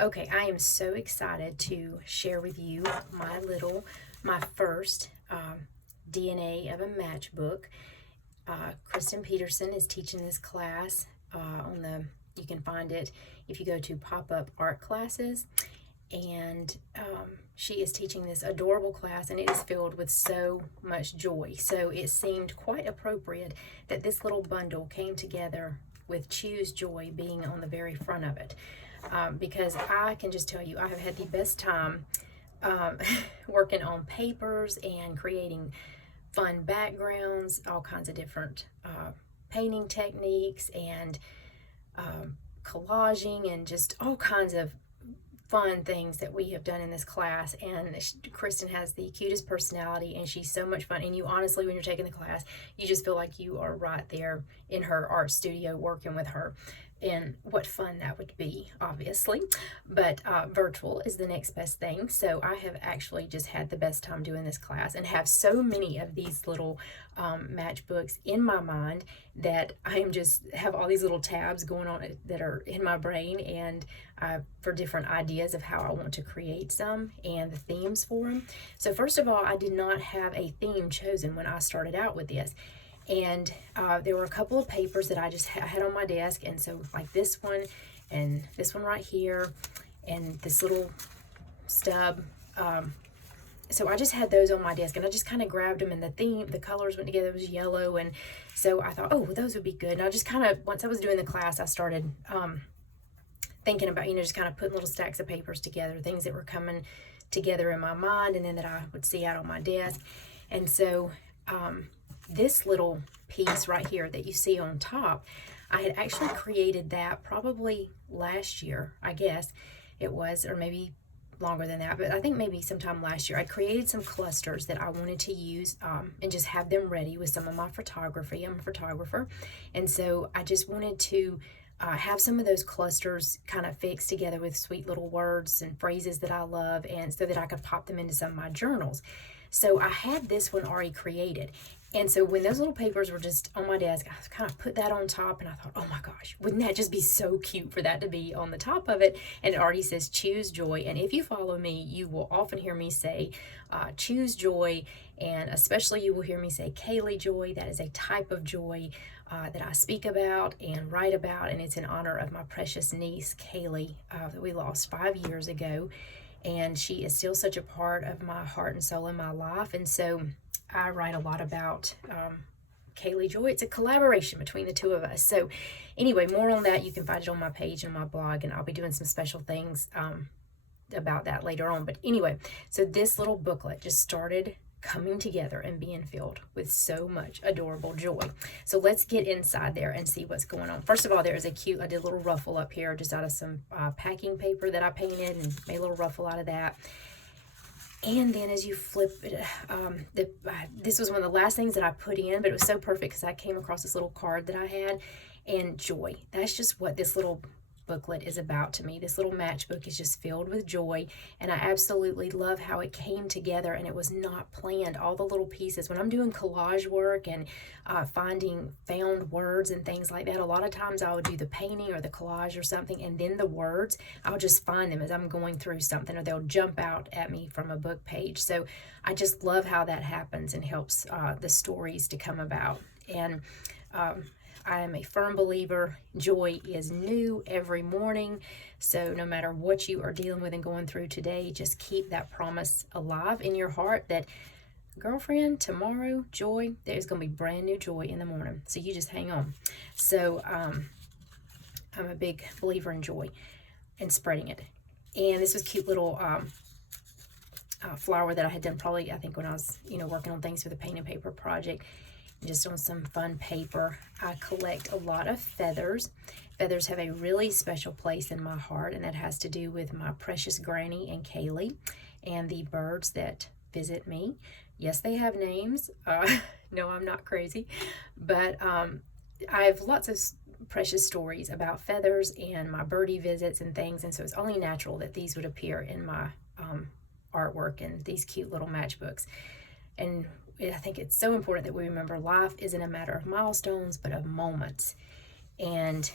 Okay, I am so excited to share with you my first DNA of a matchbook. Kristen Peterson is teaching this class you can find it if you go to pop-up art classes. And she is teaching this adorable class, and it is filled with so much joy. So it seemed quite appropriate that this little bundle came together with Choose Joy being on the very front of it. Because I can just tell you, I have had the best time working on papers and creating fun backgrounds, all kinds of different painting techniques and collaging and just all kinds of fun things that we have done in this class. And Kristen has the cutest personality, and she's so much fun. And you honestly, when you're taking the class, you just feel like you are right there in her art studio working with her. And what fun that would be, obviously. But virtual is the next best thing. So I have actually just had the best time doing this class and have so many of these little matchbooks in my mind that I am just have all these little tabs going on that are in my brain, and for different ideas of how I want to create some and the themes for them. So first of all, I did not have a theme chosen when I started out with this. And there were a couple of papers that I just had on my desk, and so like this one and this one right here and this little stub. So I just had those on my desk, and I just kind of grabbed them, and the colors went together. It was yellow, and so I thought, oh, well, those would be good. And I just kind of, once I was doing the class, I started thinking about, just kind of putting little stacks of papers together, things that were coming together in my mind, and then that I would see out on my desk. And so this little piece right here that you see on top, I had actually created that probably last year, I guess it was, or maybe longer than that, but I think maybe sometime last year. I created some clusters that I wanted to use and just have them ready with some of my photography. I'm a photographer, and so I just wanted to have some of those clusters kind of fixed together with sweet little words and phrases that I love, and so that I could pop them into some of my journals. So I had this one already created. And so when those little papers were just on my desk, I kind of put that on top, and I thought, oh my gosh, wouldn't that just be so cute for that to be on the top of it? And it already says Choose Joy. And if you follow me, you will often hear me say Choose Joy, and especially you will hear me say Kaylee Joy. That is a type of joy that I speak about and write about, and it's in honor of my precious niece, Kaylee, that we lost 5 years ago. And she is still such a part of my heart and soul in my life. And so I write a lot about Kaylee Joy. It's a collaboration between the two of us. So anyway, more on that. You can find it on my page and my blog, and I'll be doing some special things about that later on. But anyway, so this little booklet just started coming together and being filled with so much adorable joy. So let's get inside there and see what's going on. First of all, there is I did a little ruffle up here just out of some packing paper that I painted and made a little ruffle out of that. And then as you flip it, this was one of the last things that I put in, but it was so perfect because I came across this little card that I had, and joy. That's just what this little booklet is about to me. This little matchbook is just filled with joy, and I absolutely love how it came together, and it was not planned. All the little pieces, when I'm doing collage work and finding found words and things like that, a lot of times I would do the painting or the collage or something, and then the words, I'll just find them as I'm going through something, or they'll jump out at me from a book page. So I just love how that happens and helps the stories to come about. And I am a firm believer joy is new every morning. So no matter what you are dealing with and going through today, just keep that promise alive in your heart that, girlfriend, tomorrow, joy, there's going to be brand new joy in the morning. So you just hang on. So I'm a big believer in joy and spreading it. And this was cute little flower that I had done probably, I think, when I was, working on things for the paint and paper project. Just on some fun paper. I collect a lot of feathers. Feathers have a really special place in my heart, and that has to do with my precious granny and Kaylee and the birds that visit me. Yes, they have names. No, I'm not crazy. But I have lots of precious stories about feathers and my birdie visits and things, and so it's only natural that these would appear in my artwork and these cute little matchbooks. And I think it's so important that we remember life isn't a matter of milestones, but of moments. And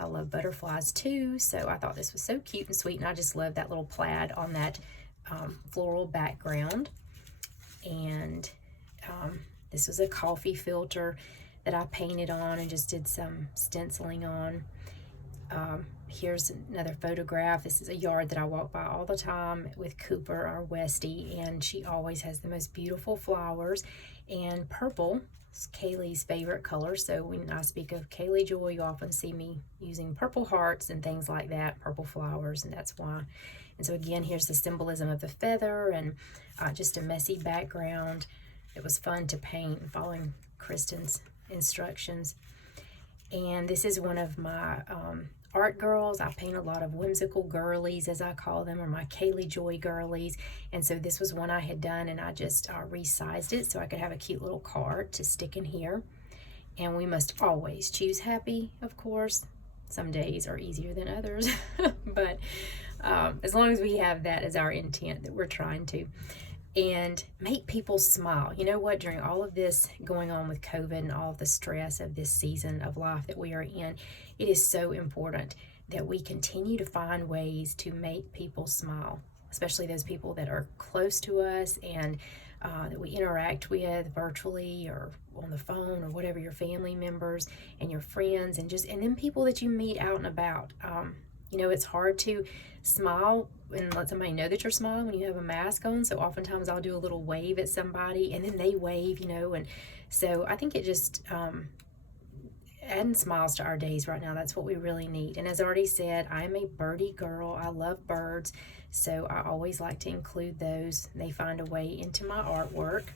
I love butterflies too, so I thought this was so cute and sweet, and I just love that little plaid on that floral background. And this was a coffee filter that I painted on and just did some stenciling on. Here's another photograph. This is a yard that I walk by all the time with Cooper, our Westie, and she always has the most beautiful flowers. And purple is Kaylee's favorite color, so when I speak of Kaylee Joy, you often see me using purple hearts and things like that, purple flowers, and that's why. And so again, here's the symbolism of the feather, and just a messy background. It was fun to paint, following Kristen's instructions. And this is one of my art girls. I paint a lot of whimsical girlies, as I call them, or my Kaylee Joy girlies. And so this was one I had done, and I just resized it so I could have a cute little card to stick in here. And we must always choose happy, of course. Some days are easier than others, but as long as we have that as our intent, that we're trying to. And make people smile. You know what? During all of this going on with COVID and all of the stress of this season of life that we are in, it is so important that we continue to find ways to make people smile, especially those people that are close to us and that we interact with virtually or on the phone, or whatever, your family members and your friends, and then people that you meet out and about. You know, it's hard to smile and let somebody know that you're smiling when you have a mask on. So oftentimes I'll do a little wave at somebody and then they wave, you know. And so I think it just adding smiles to our days right now, that's what we really need. And as I already said, I'm a birdie girl. I love birds. So I always like to include those. They find a way into my artwork.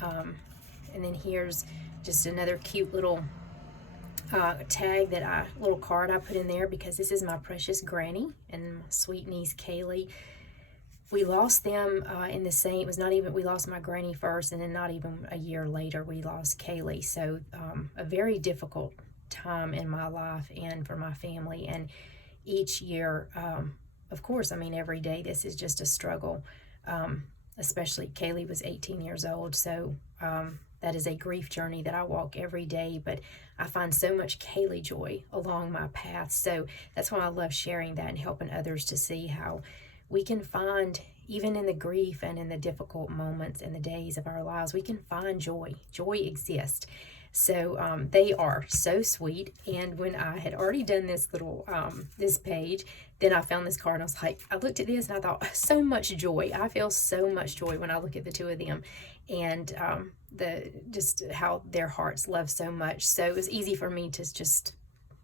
And then here's just another cute little tag little card I put in there, because this is my precious granny and my sweet niece Kaylee. We lost them in the same, it was not even, we lost my granny first, and then not even a year later we lost Kaylee. So a very difficult time in my life and for my family. And each year, of course, I mean, every day this is just a struggle. Especially Kaylee was 18 years old, so that is a grief journey that I walk every day, but I find so much Kaylee joy along my path. So that's why I love sharing that and helping others to see how we can find, even in the grief and in the difficult moments and the days of our lives, we can find joy. Joy exists. So they are so sweet. And when I had already done this little, this page, then I found this card and I was like, I looked at this and I thought, so much joy. I feel so much joy when I look at the two of them, and just how their hearts love so much. So it was easy for me to just,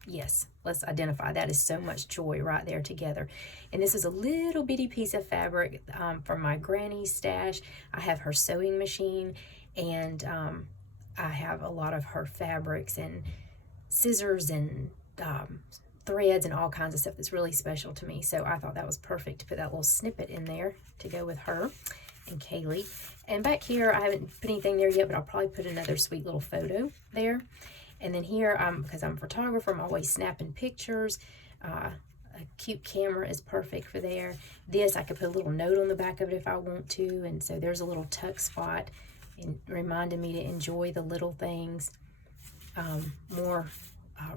yes, let's identify that as so much joy right there together. And this is a little bitty piece of fabric from my granny's stash. I have her sewing machine, and I have a lot of her fabrics and scissors and threads and all kinds of stuff that's really special to me. So I thought that was perfect to put that little snippet in there to go with her and Kaylee. And back here, I haven't put anything there yet, but I'll probably put another sweet little photo there. And then here, because I'm a photographer, I'm always snapping pictures. A cute camera is perfect for there. This, I could put a little note on the back of it if I want to. And so there's a little tuck spot, and reminding me to enjoy the little things. More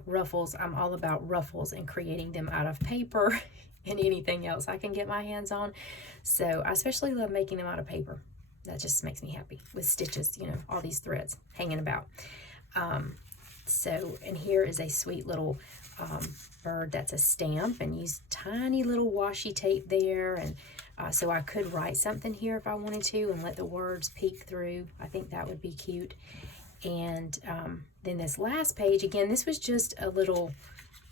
ruffles. I'm all about ruffles and creating them out of paper and anything else I can get my hands on. So I especially love making them out of paper. That just makes me happy, with stitches, you know, all these threads hanging about. And here is a sweet little bird that's a stamp, and use tiny little washi tape there. And so I could write something here if I wanted to and let the words peek through. I think that would be cute. And then this last page, again, this was just a little,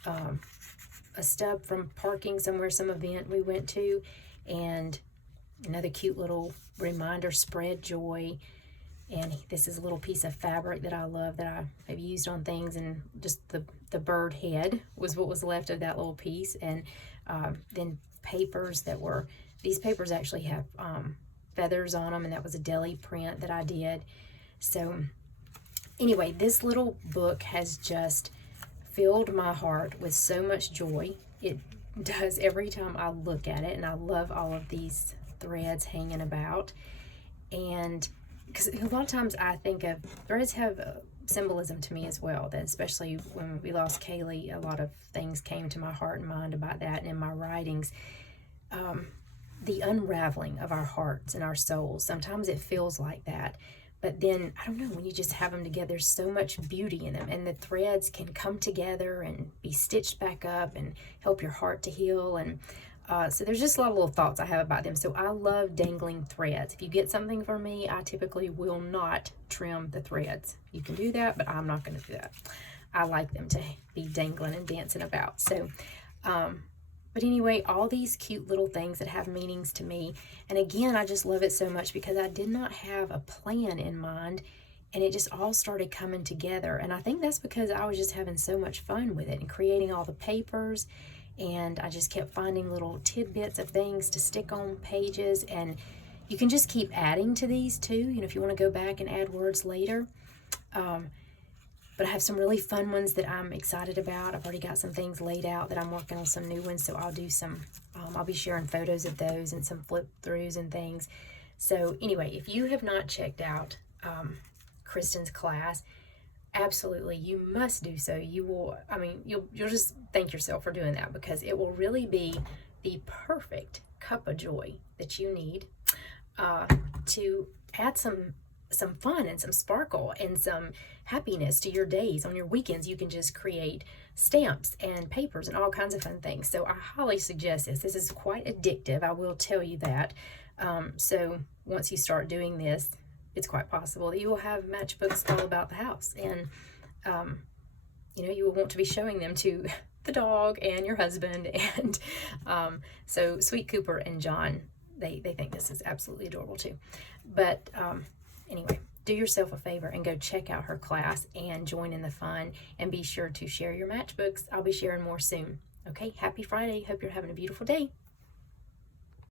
a stub from parking somewhere, some event we went to, and another cute little reminder, spread joy. And this is a little piece of fabric that I love, that I have used on things, and just the bird head was what was left of that little piece. And then papers that were, these papers actually have feathers on them, and that was a deli print that I did. So anyway, this little book has just filled my heart with so much joy. It does every time I look at it, and I love all of these threads hanging about. And because a lot of times I think of threads have symbolism to me as well, that especially when we lost Kaylee, a lot of things came to my heart and mind about that. And in my writings, the unraveling of our hearts and our souls, sometimes it feels like that. But then, I don't know, when you just have them together, there's so much beauty in them. And the threads can come together and be stitched back up and help your heart to heal. And so there's just a lot of little thoughts I have about them. So I love dangling threads. If you get something from me, I typically will not trim the threads. You can do that, but I'm not going to do that. I like them to be dangling and dancing about. So, but anyway, all these cute little things that have meanings to me. And again, I just love it so much because I did not have a plan in mind, and it just all started coming together. And I think that's because I was just having so much fun with it and creating all the papers. And I just kept finding little tidbits of things to stick on pages. And you can just keep adding to these too, you know, if you want to go back and add words later. But I have some really fun ones that I'm excited about. I've already got some things laid out that I'm working on, some new ones. So I'll do some, I'll be sharing photos of those and some flip throughs and things. So anyway, if you have not checked out Kristen's class, absolutely, you must do so. You will, I mean, you'll just thank yourself for doing that, because it will really be the perfect cup of joy that you need to add some fun and some sparkle and some happiness to your days. On your weekends, you can just create stamps and papers and all kinds of fun things. So I highly suggest this. This is quite addictive, I will tell you that. So once you start doing this, it's quite possible that you will have matchbooks all about the house. And, you know, you will want to be showing them to the dog and your husband. And so Sweet Cooper and John, they think this is absolutely adorable too. But anyway, do yourself a favor and go check out her class and join in the fun, and be sure to share your matchbooks. I'll be sharing more soon. Okay, happy Friday. Hope you're having a beautiful day.